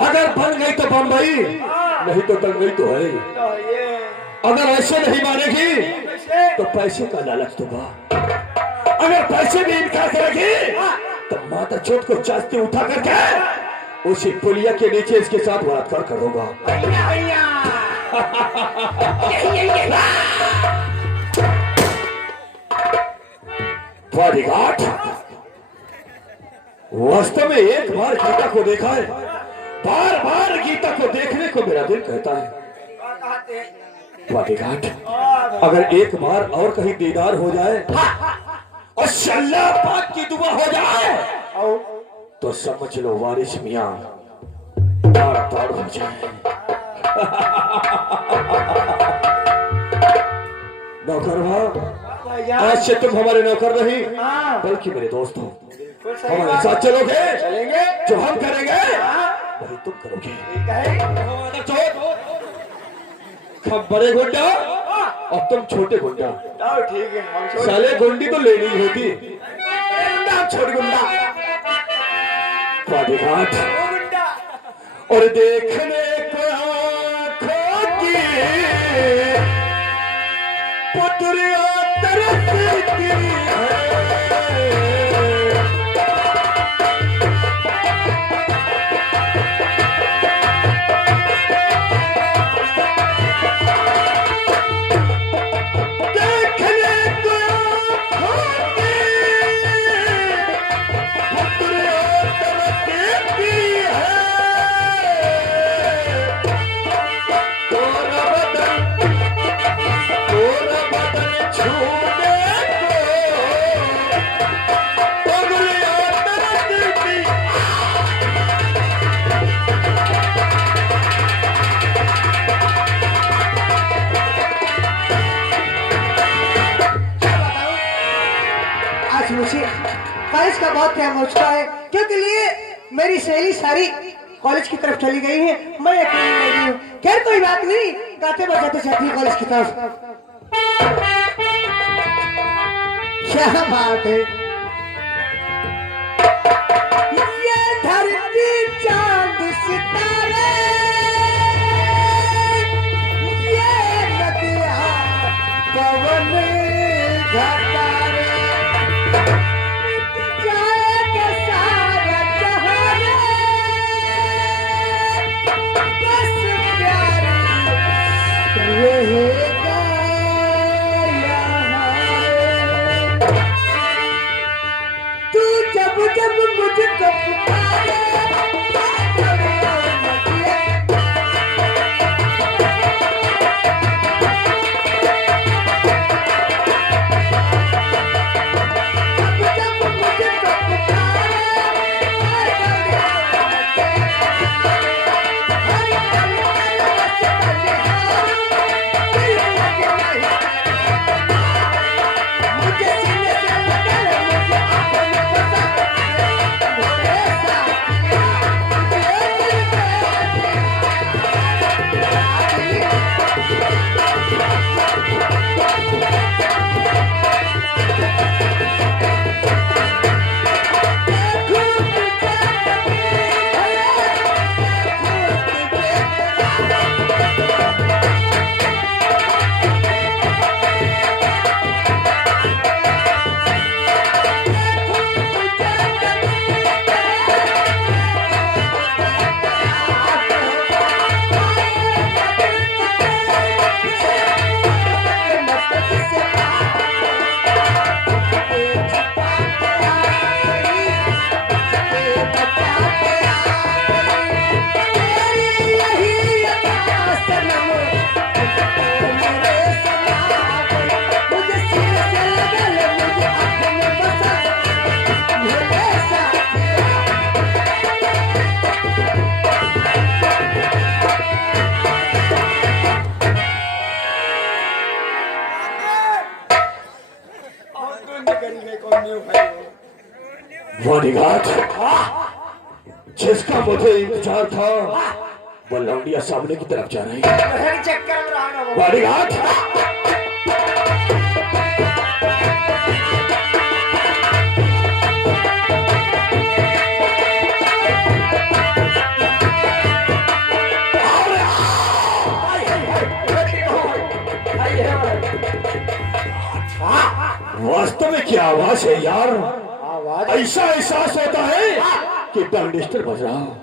अगर बन गई तो बम्बई, नहीं तो तंगई तो है। अगर ऐसे नहीं मानेगी तो पैसे का लालच दूंगा। अगर पैसे भी इनकार करेगी तो माता चोट को चास्ती उठा करके उसी पुलिया के नीचे इसके साथ बलात्कार करूंगा। बॉडीगार्ड, वास्तव में एक बार गीता को देखा है, बार बार गीता को देखने को मेरा दिल कहता है। बॉडीगार्ड, अगर एक बार और कहीं दीदार हो जाए और अल्लाह पाक की दुआ हो जाए तो समझ लो वारिस मियां ताड़ हो जाए। नौकर भाव, आज से तुम हमारे नौकर नहीं बल्कि मेरे दोस्त हो। हमारे साथ चलोगे, जो हम करेंगे वही तुम करोगे। हम बड़े गुंडा और तुम छोटे गुंडा। ठीक है, साले गुंडी तो लेनी ही होती, छोटी गुंडा। बॉडीगार्ड, और देखने को आंखों की पुतलियां तरसती है। कॉलेज का बहुत प्यार हो चुका है, क्योंकि लिए मेरी सहेली सारी कॉलेज की तरफ चली गई है, मैं अकेली रह गई हूँ। खैर कोई बात नहीं, गाते बजाते जाती है कॉलेज की तरफ। क्या बात है, ये धरती चांद सितारे, ये नदियाँ पवन घटारे, तू जब जब मुझको पुकारे, बॉडीगार्ड, जिसका मुझे इंतजार था वो लौंडिया सामने की तरफ जा रही है। बॉडीगार्ड, वास्तव में क्या आवाज है यार? आवाज ऐसा एहसास होता है कि बैंडेस्टर बज रहा हूँ।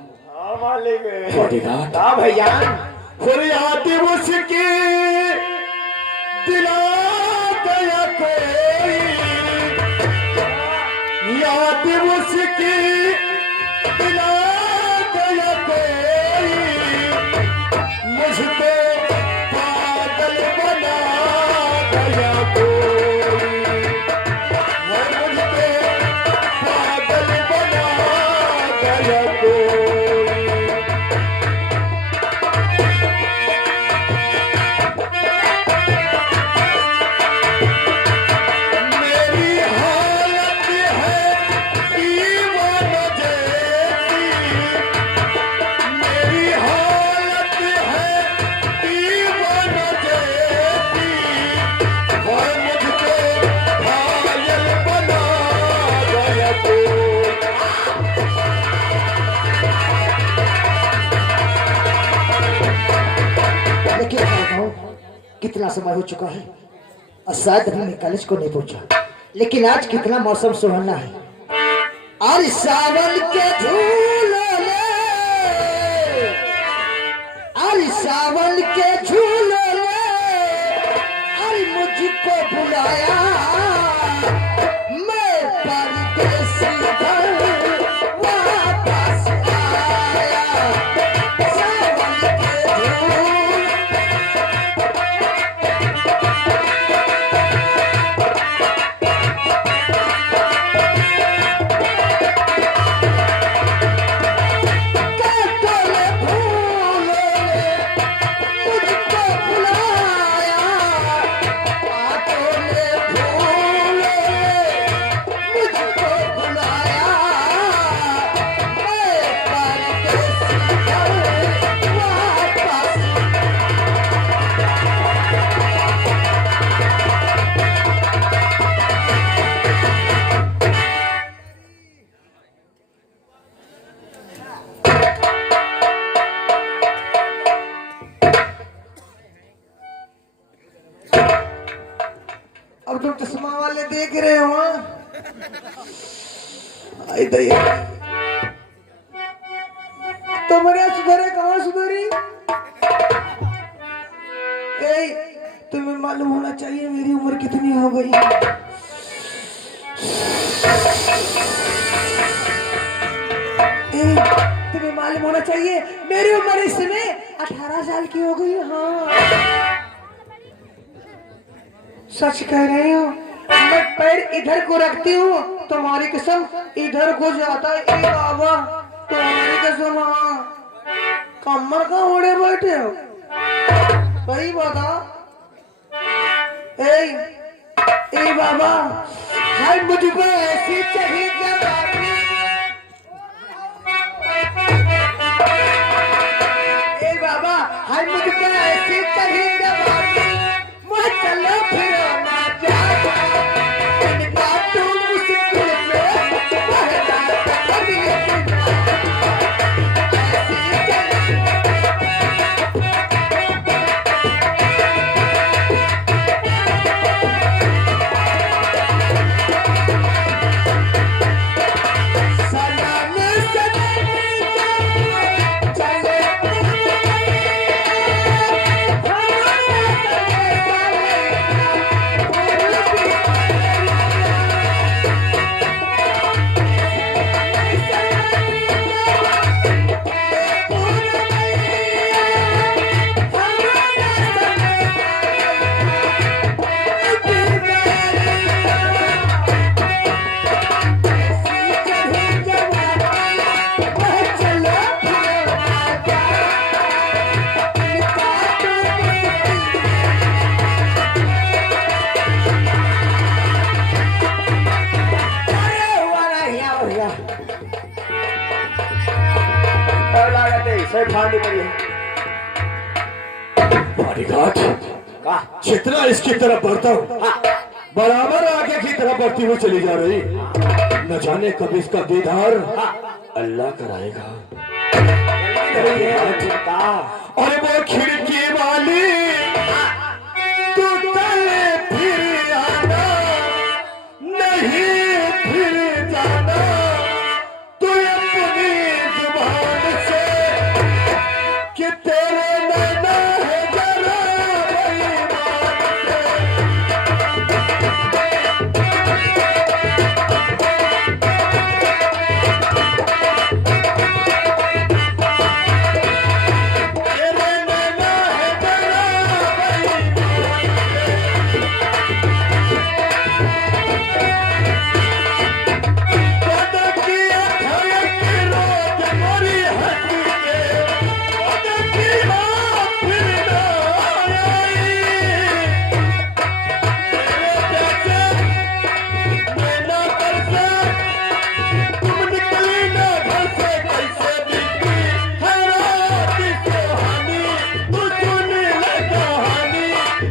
बॉडीगार्ड भैया फरियाद उसकी दिला गया कोई, याद उसकी दिला गया कोई, मुझको पागल बना गया कोई, मुझको पागल बना गया कोई। मेरी हालत है दीवाना जैसी, मेरी हालत है दीवाना जैसी, और मुझको घायल बना गया कोई। लेकिन क्या बताऊं, कितना समय हो चुका है और शायद अभी मैं कॉलेज को नहीं पहुंचा। लेकिन आज कितना मौसम सुहाना है। और सावन के झूले ले, और सावन के झूले ले, और मुझको बुलाया, मैं परदेसी घर वापस आया। सावन के झूले अब तुम चश्मा वाले देख रहे हो। आई दया तुम्हारे सुधरे कहाँ सुधरी? तुम्हें मालूम होना चाहिए मेरी उम्र कितनी हो गई। तुम्हें मालूम होना चाहिए मेरी उम्र इस समय 18 साल की हो गई। हाँ सच कह रही हूँ। मैं पैर इधर को रखती हूँ तुम्हारी कसम इधर को जाता है। ए बाबा तुम्हारी कसम। हाँ कमर का ओढ़े बैठे हो सही बता। ए बाबा हाय मुझको ऐसी चाहिए क्या बाबी। ए बाबा हाय मुझको ऐसी चाहिए क्या बाबी। मुझे चलो फिरो ना जाओ इनका तुम मुश्किल में पहला कभी बॉडीगार्ड जितना इसकी तरफ बढ़ता हूँ बराबर आगे की तरफ बढ़ती हुई चली जा रही। न जाने कब इसका दीदार अल्लाह कराएगा। और वो खिड़की वाली तू तले फिर आना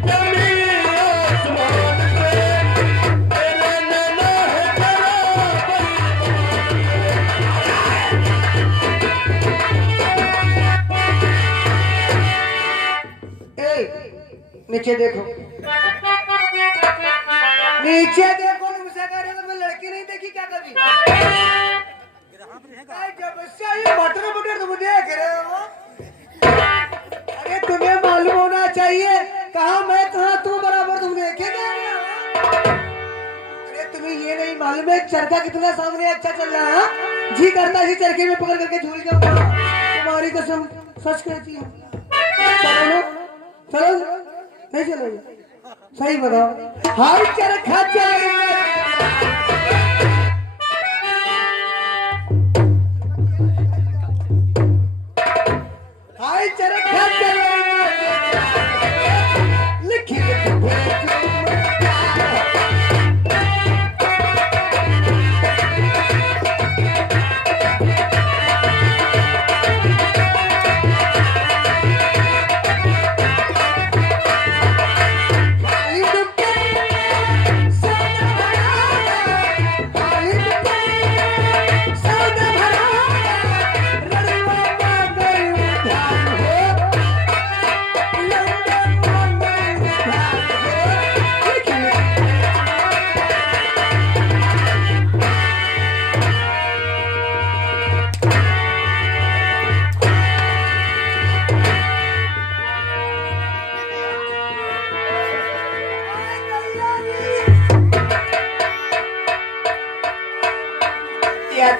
जमीन आसमान से तेरे नैना है बराबर। नीचे देखो, नीचे देखो। मुझसे कह रहे हो मैं लड़की नहीं देखी क्या कभी? जब से आई बटर बटर तुम देख रहे हो। अरे तुम्हें मालूम होना चाहिए कहा मैं कहा तू बराबर, तुम देखे क्या? अरे तुम्हें ये नहीं मालूम है चरखा कितना सामने अच्छा चल रहा है? जी करता है चरखे में पकड़ करके झूल जाऊंगा। तुम्हारी कसम सच कहती हूँ। चलो चलो, नहीं चलोगे? सही बताओ। हाय चरखा चलेगा, हाय चरखा चलेगा, लिखी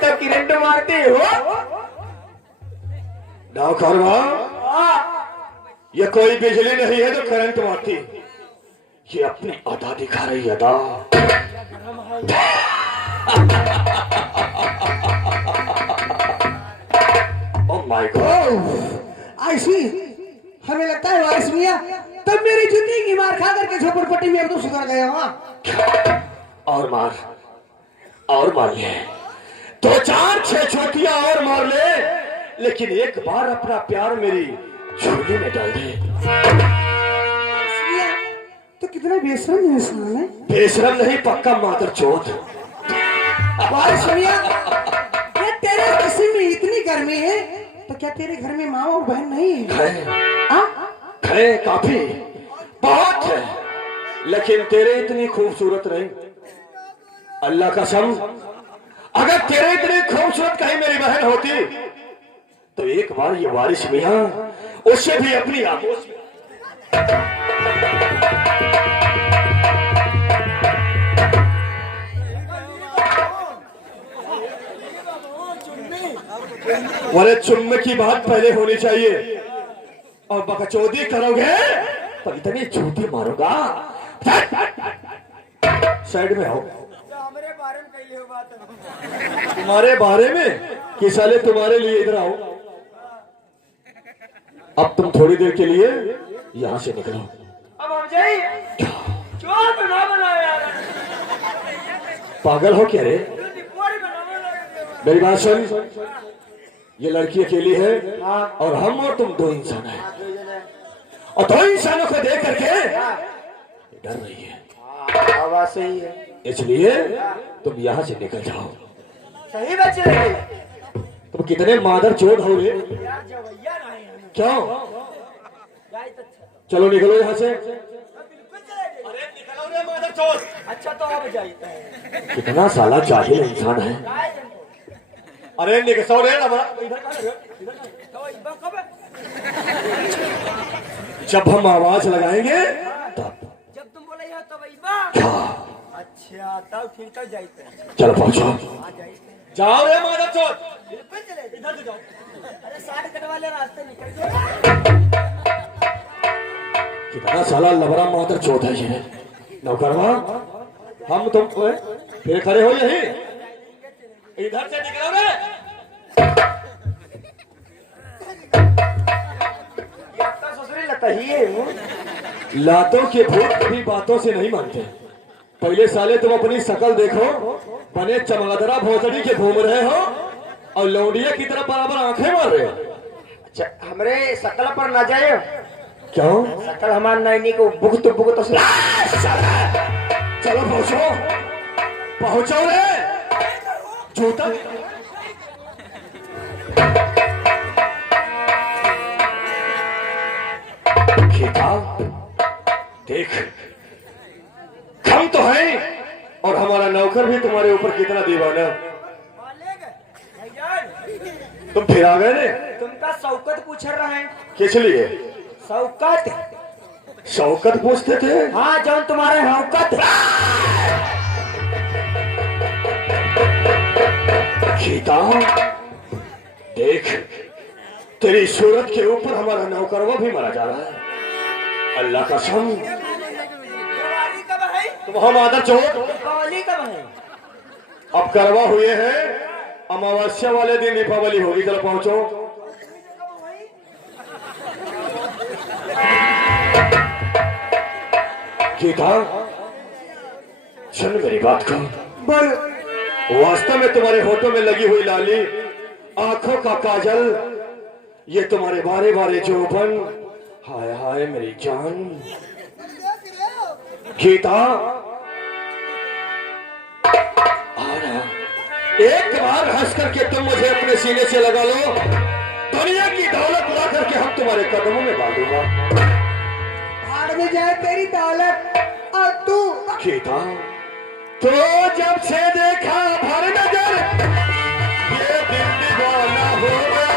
तो किरण मारते हो नौकरवा, ये कोई बिजली नहीं है जो करंट मारती, ये अपनी अदा दिखा रही अदा। ओह माय गॉड, ऐसी हमें लगता है वारिस मियां तब मेरी जूती की मार खा करके झोपड़पट्टी में एकदम सुधर गया। और मार ले, दो चार छह छोटियां और मार ले, लेकिन एक बार अपना प्यार मेरी झोली में डाल दे। तो कितना बेशरम इंसान है। बेशरम नहीं, पक्का मादर चौथ। वारिस मियां, ये तेरे किस्म में इतनी गर्मी है तो क्या तेरे घर में माँ और बहन नहीं है? है काफी, बहुत है, लेकिन तेरे इतनी खूबसूरत नहीं। अल्लाह कसम, अगर तेरे इतनी खूबसूरत कहीं मेरी बहन होती तो एक बार ये वारिस मियां उससे भी अपनी आगोश में वाले चुम्मे की बात पहले होनी चाहिए, और बकचोदी करोगे तो इतनी चूती मारूंगा। साइड में आओ। तुम्हारे बारे में कि साले तुम्हारे लिए इधर आओ। अब तुम थोड़ी देर के लिए यहाँ से निकलो। अब हम जाइए। पागल हो क्या रे? मेरी बात सुन, ये लड़की अकेली है और हम और तुम दो इंसान हैं, और दो इंसानों को देख करके डर रही है। आवाज सही है, इसलिए तुम यहाँ से निकल जाओ। सही बच्चे। तुम कितने मादर चोद हो रे? क्यों? चलो निकलो यहाँ से। अरे निकलो रे मादर चोद। अच्छा तो अब जाइए। कितना साला जाहिल इंसान है। अरे निकलो रे जब हम आवाज लगाएंगे तब। जब तुम बोले तो क्या? अच्छा तब ठीक है, जाइए। चलो पहुंचो। जाओ रे मादर चोद। बिल्कुल चले, इधर से जाओ। अरे साइड कट वाले रास्ते निकल जाओ। कितना साला लबरा मादर चोद है ये। नौकरवा, हम तुम फिर खड़े हो यहीं, इधर से निकलो रे। ससुरी लगता ही है। लातों के भूत कभी बातों से नहीं मानते। पहले साले तुम अपनी शकल देखो, बने चमगादड़ा भोसड़ी के घूम रहे हो और लौंडिया की तरह बराबर आंखें मार रहे हो। अच्छा हमरे शकल पर ना जाए क्यों? सकल हमार नैनी को बुगत से चलो पहुंचो, पहुंचो रे जूता। गीता देख, हम तो हैं और हमारा नौकर भी तुम्हारे ऊपर कितना दीवाना। तुम फिर आ गए ने? तुमका शौकत पूछ रहे हैं। किस लिए? शौकत शौकत पूछते थे? हाँ, जौन तुम्हारे हौकत। गीता देख, तेरी सूरत के ऊपर हमारा नौकरवा भी मारा जा रहा है। अल्लाह का कसम, तुम हम आदर चोट दीपावली कब है? अब करवा हुए हैं, अमावस्या वाले दिन दीपावली होगी। चलो पहुंचो। गीता सुन मेरी बात को। बोलो। वास्तव में तुम्हारे होठों में लगी हुई लाली, आंखों का काजल, ये तुम्हारे बारे बारे जोबन, हाय हाय मेरी जान। गीता आ रहा, एक बार हंस करके तुम मुझे अपने सीने से लगा लो, दुनिया की दौलत ला करके हम तुम्हारे कदमों में बांधूंगा। भाड़ में जाए तेरी दौलत और तू। गीता तो जब से देखा भर नजर, ये दिल दीवाना हो गया।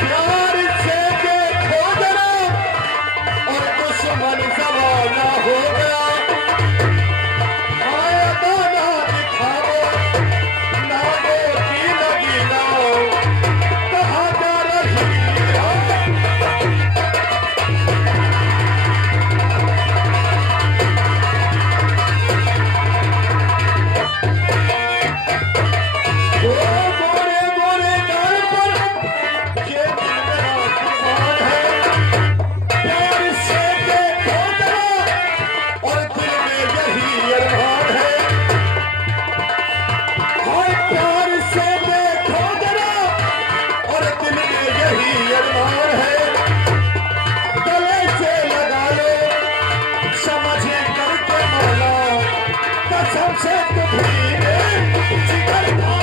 प्यार से देखो जरा और दुश्मन जमाना हो गया। फायदा ना दिखाओ, ना वो की लगी ना, कहाँ जा रही हो? गोरे गोरे गाल पर ये दिल मेरा कुर्बान है। प्यार से देखो जरा और दिल में यही अरमान है। हाय प्यार से देखो जरा और दिल में यही अरमान है। गले से लगा लो समझ करके मौला, कसम से तुम्हें जिगर था।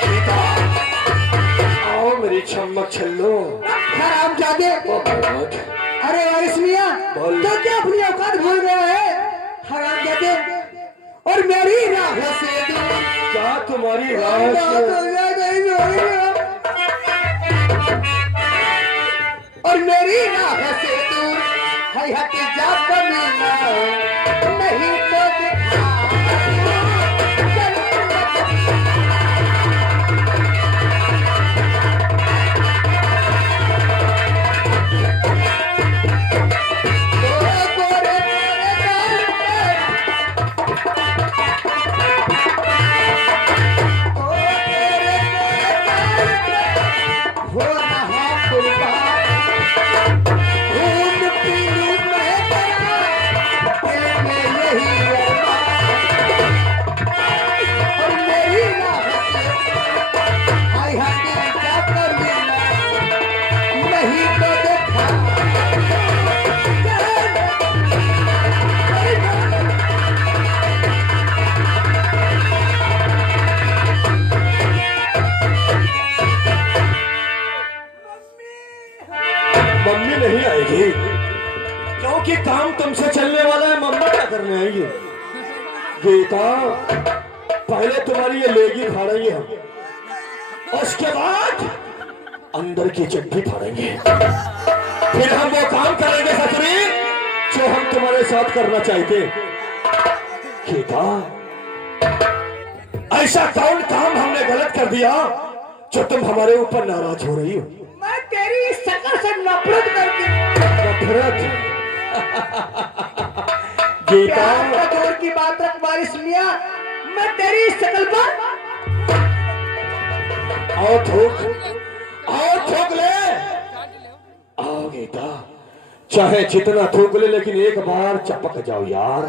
गीता आओ मेरी चमक छल्लो। हरामजादे। ओ भगवान, अरे वारिस मियां, बोल। तो क्या अपनी औकात भूल गया है? हरामजादे, और मेरी राह से दूर। क्या तुम्हारी राह बात से? हो गया, नहीं छोड़ेगा। और मेरी राह से दूर है हकीकत का मिलना, नहीं तो दिखा। गोरे गोरे गाल पे, ओ गोरे गोरे गाल पे, हो रहा कुर्बान। खून पीलू मैं तेरा, दिल में यही अरमान। और मेरी राह से हाय हकीकत का मिलना, नहीं तो देखा। मम्मी नहीं आएगी क्योंकि काम तुमसे चलने वाला है। मम्मा क्या करने आएगी? गीता पहले तुम्हारी ये लेगी फाड़ेंगे हम, उसके बाद अंदर की चट्टी फाड़ेंगे, फिर हम वो काम करेंगे सतरी जो हम तुम्हारे साथ करना चाहते। गीता ऐसा कौन काम हमने गलत कर दिया जो तुम हमारे ऊपर नाराज हो रही हो? मैं तेरी इस शक्ल से नफरत करती हूँ। नफरत? गीता प्यार का जोर की बात रख वारिस मियां, मैं तेरी इस शक्ल पर। आओ थूक ले। आओ गीता, चाहे जितना थूक ले लेकिन एक बार चपक जाओ यार।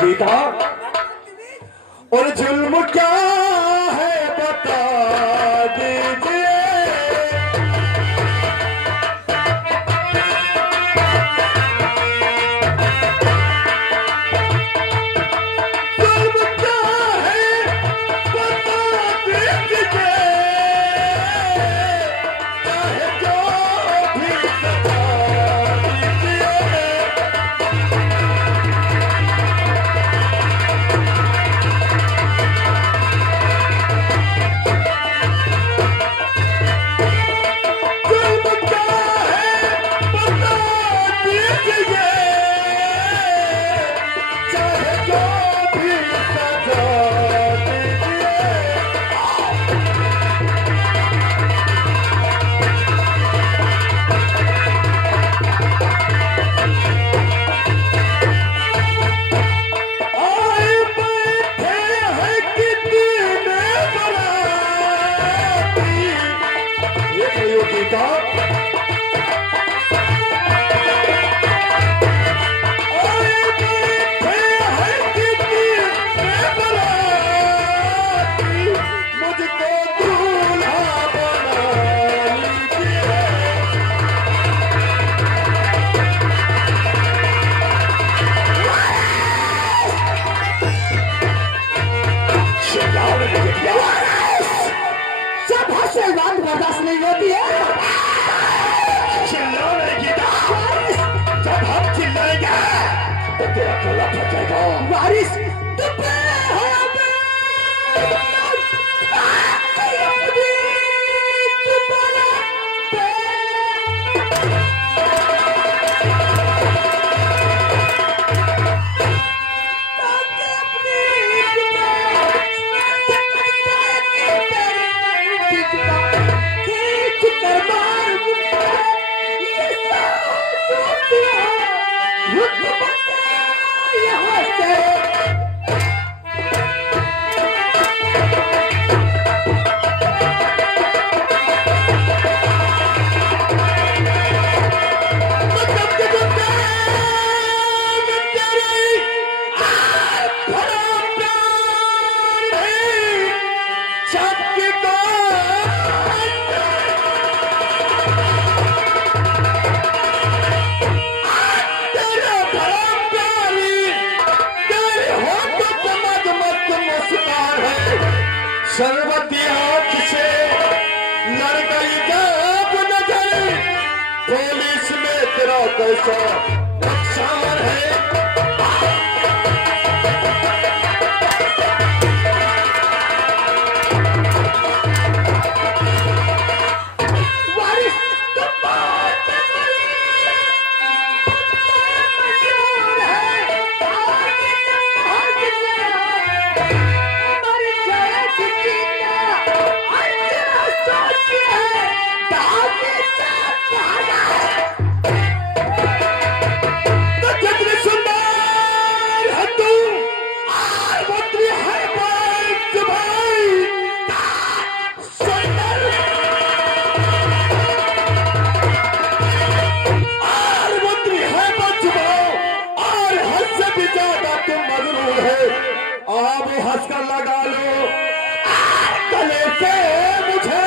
गीता और जुल्म क्या है बता दीजिए। जुल्म क्या है बता दीजिए, चाहे जो भी सजा दीजिए। बर्दाश्त नहीं होती है। चिल्लाने की जब हम चिल्लाएंगे तो तेरा गला फट जाएगा। वारिस तुम पे है अबे। शर्मती आंख से लड़ गई जब नजर, पुलिस में तेरा कैसा नुकसान है। वारिस तुम अब हंसकर लगा लो गले से मुझे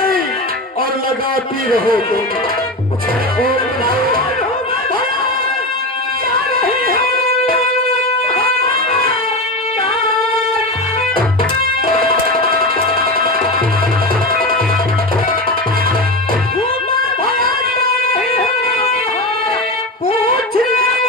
और लगाती रहो तुम मुझे और चला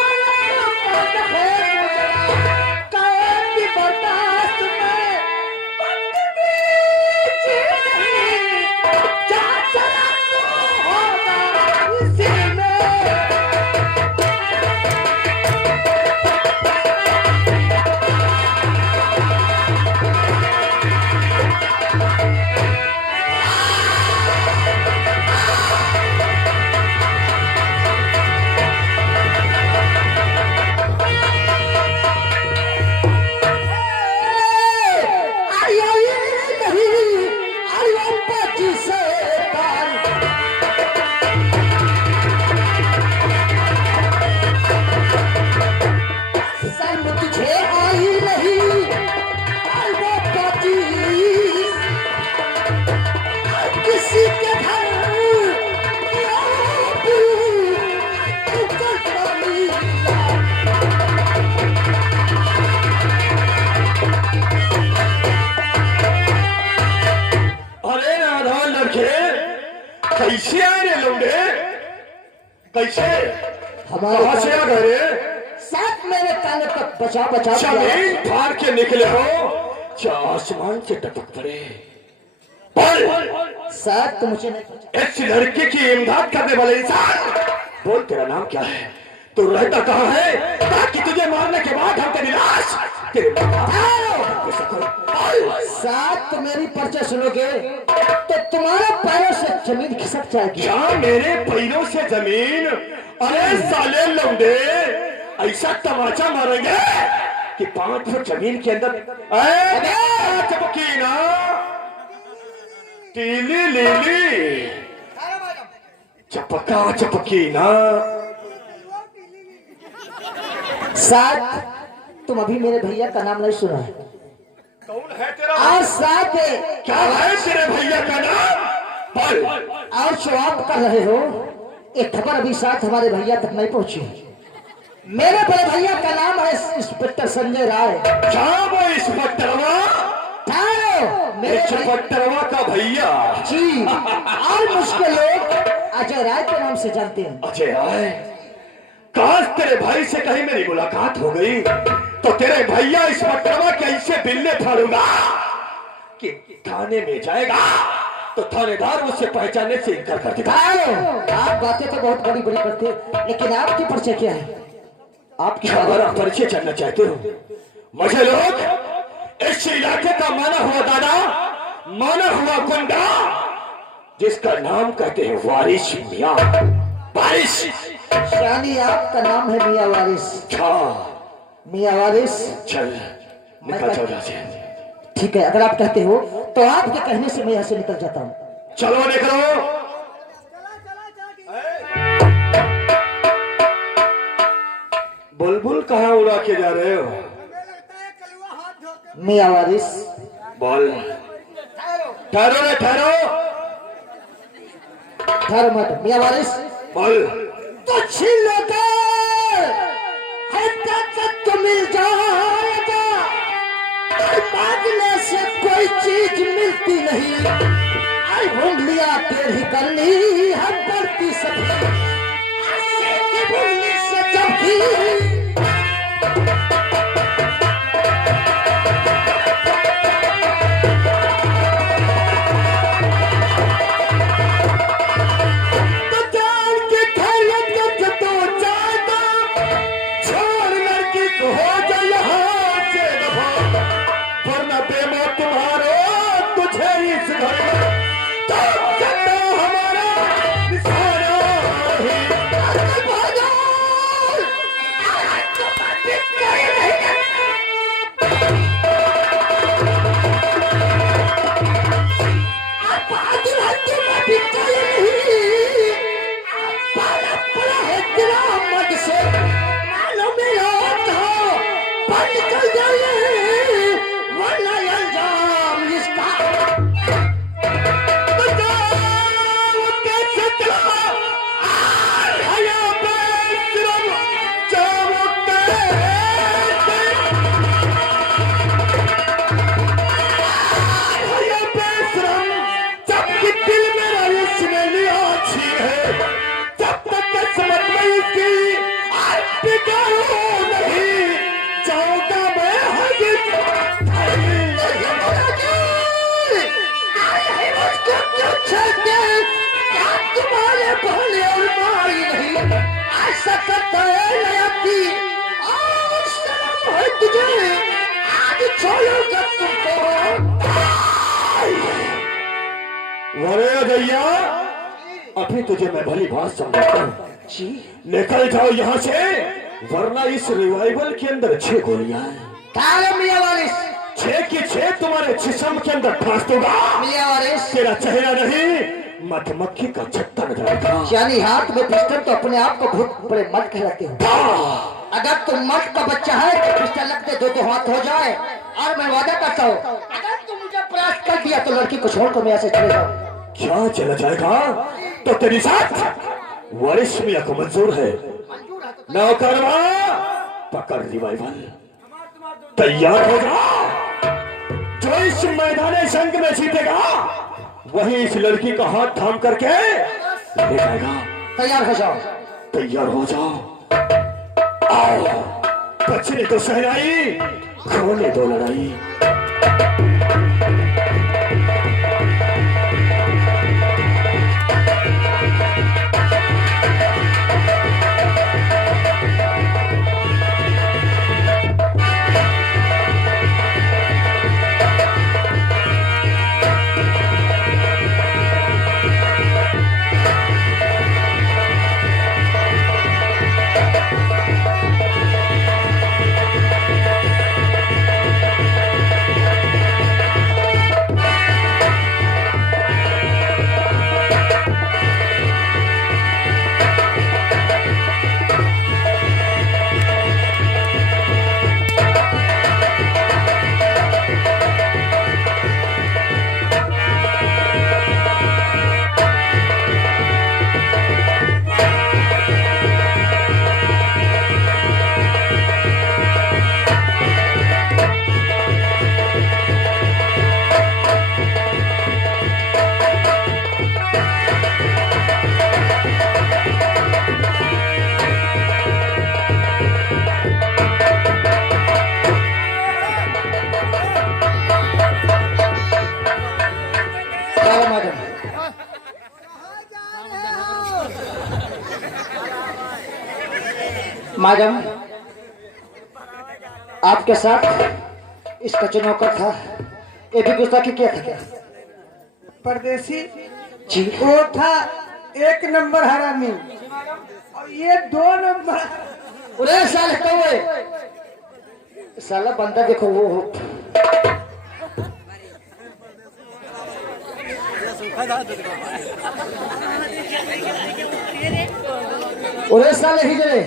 कैसे आए रे लौंडे? कैसे? हमारे कहाँ से आ गए रे? साथ मेरे कान तक बचा बचा जमीन फाड़ के निकले हो, क्या आसमान से टपक पड़े? बोल, साथ तो मुझे नहीं। इस लड़के की इमदाद करने वाले इंसान, बोल तेरा नाम क्या है? तू रहता कहाँ है ताकि तुझे मारने के बाद हम तेरी लाश तेरे साथ तो मेरी पर्चा सुनोगे तो तुम्हारे पैरों से जमीन खिसक जाएगी। क्या मेरे पैरों से जमीन? अरे साले लौंडे, ऐसा तमाचा मारेंगे कि 5 फुट जमीन के अंदर चपकी ना टीली लीली चपका चपकी ना। साथ तुम अभी मेरे भैया का नाम नहीं सुना है। कौन है तेरा? आज साथ क्या है तेरे भैया का नाम? बोल। और जो आप कर रहे हो एक खबर अभी साथ हमारे भैया तक नहीं पहुंची। मेरे बड़े भैया का नाम है इंस्पेक्टर संजय राय। क्या वो इंस्पेक्टरवा? मेरे इंस्पेक्टरवा का भैया जी, और मुझके लोग अजय राय के नाम से जानते हैं। अजय राय, काश तेरे भाई से कहीं मेरी मुलाकात हो गई तो तेरे भैया इंस्पेक्टरवा के ऐसे बिल्ले फाड़ूंगा कि थाने में जाएगा तो थानेदार मुझसे पहचानने से इनकार कर देगा। आप बातें तो बहुत बड़ी बड़ी करते हैं, लेकिन आपकी परिचय क्या है? आपकी हमारा परिचय जानना चाहते हो? मुझे लोग इस इलाके का माना हुआ दादा, माना हुआ गुंडा, जिसका नाम कहते हैं वारिस मियां। वारिस यानी आपका नाम है मियां वारिस? मियां वारिस, चल निकल जाओ यहाँ से। ठीक है, अगर आप कहते हो तो आपके कहने से मैं यहाँ से निकल जाता हूँ। चलो निकलो। बुलबुल कहाँ उड़ा के जा रहे हो? मियां वारिस, बोल। ठहरो रे ठहरो। ठहरो मत। मियां वारिस, बोल। तो छीन लो तो मिल जाएगा, मांगने से कोई चीज मिलती नहीं। उंगलियां टेढ़ी करनी है बढ़ती सफेद से जब भी भैया, अभी तुझे मैं भली बात समझाता हूँ। निकल जाओ यहाँ से, वरना इस रिवाइवल के अंदर 6 गोलियां हैं। 6 की 6 तुम्हारे जिस्म के अंदर फांस दूंगा। तेरा चेहरा नहीं, मधुमक्खी का छत्ता नजर आएगा। यानी हाथ में पिस्टल तो अपने आप को बहुत बड़े मर्द कहलाते हो। अगर तुम मर्द का बच्चा है तो पिस्टल लगते 2 हाथ हो जाए। और मैं वादा करता हूँ, अगर तुम मुझे परास्त कर दिया तो लड़की को छोड़कर मैं ऐसे चले जाऊँ। क्या चला जाएगा? तो तेरी साथ वारिस मियां को मंजूर है। नौकरवा, पकड़ रिवाइवल, तैयार हो जा। जो इस मैदान संग में जीतेगा वही इस लड़की का हाथ थाम करके ले जाएगा। तैयार हो जाओ। तैयार हो जाओ। आओ बचने तो सहनाई, खोले दो लड़ाई। मैडम आपके साथ इसका जो नौकर था ये भी गुस्ताखी किया था क्या? परदेसी जी वो था 1 नंबर हरामी और ये 2 नंबर। अरे साले कौवे साला बंदा देखो वो अरे साले हिजड़े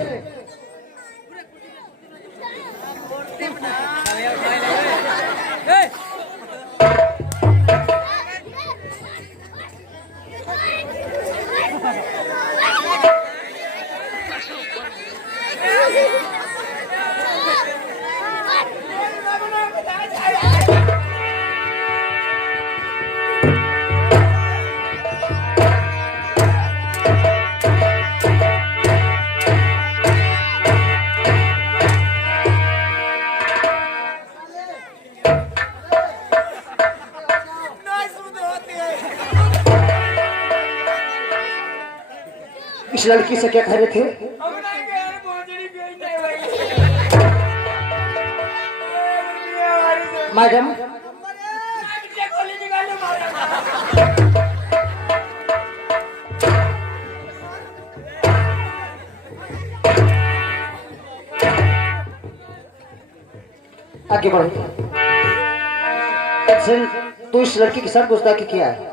इस लड़की से क्या कह रहे थे? मैडम आगे बढ़ो। तू इस लड़की के साथ गुस्ताखी किया है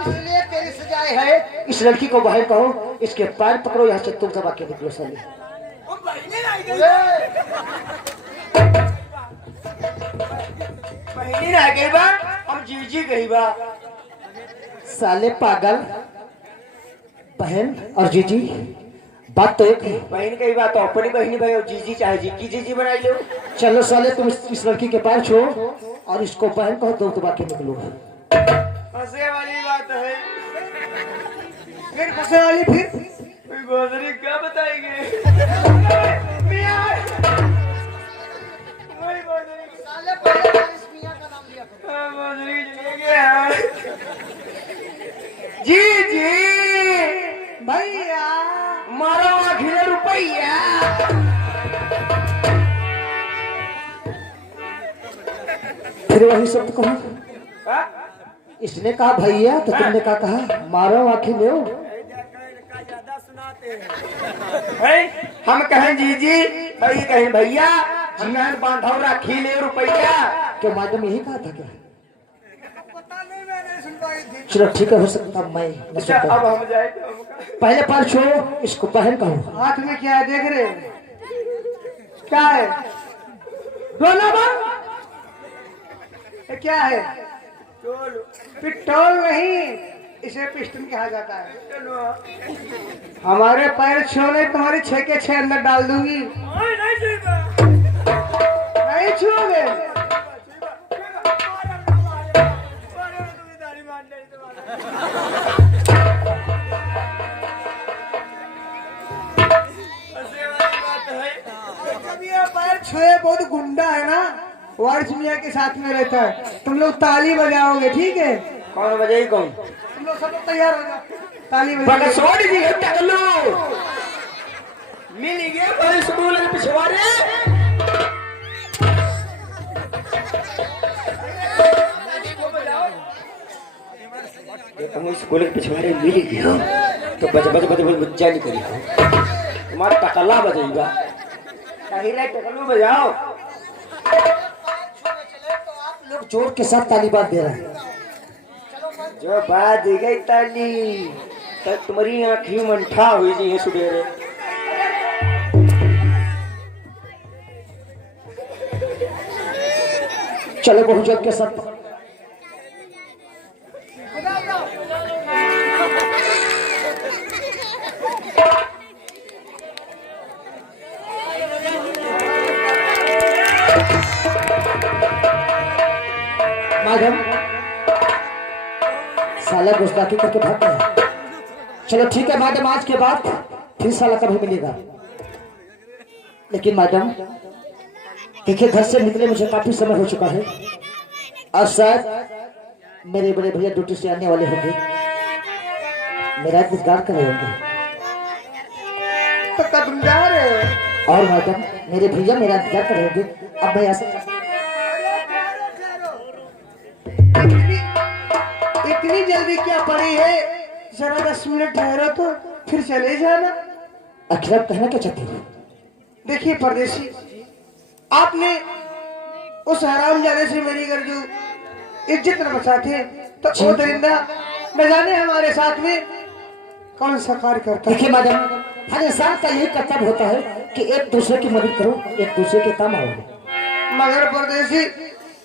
इसलिए तेरी सजाए है। इस लड़की को बाहर कहो, इसके पैर पकड़ो, यहाँ से तुम दबा के निकलो। साले बहनी रह गई बा और जीजी गई बा। साले पागल, बहन और जीजी बात तो एक है। बहन कई बात तो अपनी बहनी भाई और जीजी चाहे जी की जीजी बनाई लो। चलो साले तुम इस लड़की के पैर छो और इसको बहन कहो, तुम दबा के निकलो। हंसे वाली बात है। फिर हंसे वाली फिर गोदरी क्या बताएंगे? जी जी भैया मारो आखिर रुपया। फिर वही शब्द कहो। इसने कहा भैया तो तुमने क्या कहा? मारो आखिर ले। हम कहें जीजी, भाई कहें भैया, जियान बांधो राखी ले रुपया। क्या मैडम यही कहा था क्या? पता नहीं, मैंने सुन पाई थी। चलो ठीक है, हो सकता मैं न अच्छा सुनता। अब हम जाए तो पहले पैर छो, इसको बहन कहो। हाथ में क्या है देख रहे? क्या है? डोला बा? ये क्या है? पिस्टल नहीं, इसे पिस्टल कहा जाता है। हमारे पैर छोड़े तुम्हारी 6 के 6 अंदर डाल दूंगी। नहीं छूओगे? वारिस मियाँ के साथ में रहता है। तुम लोग ताली बजाओगे, ठीक है? कौन बजाई कौन? तुम लोग सब लोग तैयार हो जाओ, ताली बड़ा बजाओ। सोनी जी है टकलो मिल गया भाई स्कूल के पिछवाड़े। तुम स्कूल के पिछवाड़े मिल गयो तो बच्चा नहीं करी तुम्हारा टकला बजाइबा। कहीं रे टकलू बजाओ। लोग जोर के साथ ताली बात दे रहे हैं। जो बात दी गई ताली तब तुम्हारी आँखी मंठा हुई जी है सुबेरे। चलो बहुजन के साथ मैडम साला गुस्ताखी करके भाग गया। चलो ठीक है मैडम, आज के बाद फिर साला कभी मिलेगा। लेकिन मैडम देखिए, घर से निकले मुझे काफी समय हो चुका है और शायद मेरे बड़े भैया ड्यूटी से आने वाले होंगे, मेरा इंतजार कर रहे होंगे। तो कब तुम जा रहे हो? और मैडम मेरे भैया मेरा इंतजार कर रहे होंगे। अब मैं ऐसा इतनी जल्दी क्या पड़ी है? जरा 10 मिनट ठहरो तो फिर चले जाना। आखिर आप कहना क्या चाहते हैं? देखिए परदेसी, आपने उस हरामजादे से मेरी अगर जो इज्जत न बचाते तो वो दरिंदा न जाने हमारे साथ में कौन सा कार्य करता है। देखिए मैडम, हर इंसान का यही कर्तव्य होता है कि एक दूसरे की मदद करो, एक दूसरे के काम आओ। मगर परदेसी,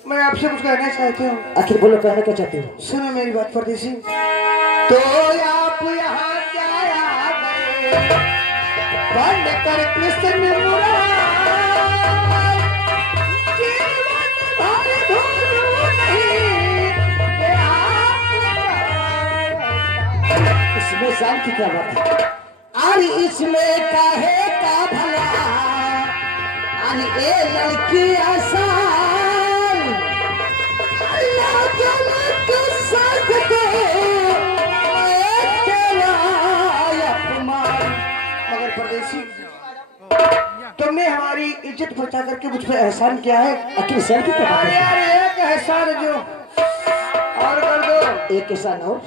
मैं आपसे कुछ कहना चाहती हूँ। आखिर बोलो, कहना क्या चाहती हूँ? सुनो मेरी बात परदेसी। तो आप यहाँ क्या आ गए बंद कर कृष्ण मुराद, जीवन भर भूलूं नहीं कि आप। इसमें जान की क्या बात है? अरे इसमें काहे का भला, अरे ए लड़की आसान अल्लाह जले के साथ दे तेरा अपमान। मगर परदेसी, तुमने हमारी इज्जत बचा करके मुझ पे एहसान किया है। आखिर एहसान की क्या बात है? अरे एक एहसान जो और कर दो, एक एहसान और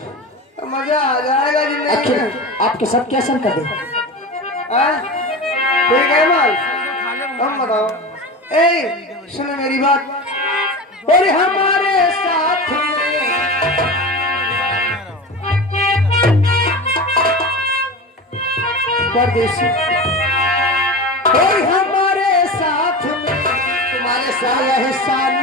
तो मजा आ जाएगा जिंदगी। आखिर आपके साथ क्या एहसान कर दे? ठीक है माल, हम बताओ। ए सुनो मेरी बात, और हमारे साथ परदेसी, और हमारे साथ में तुम्हारे साथ एहसान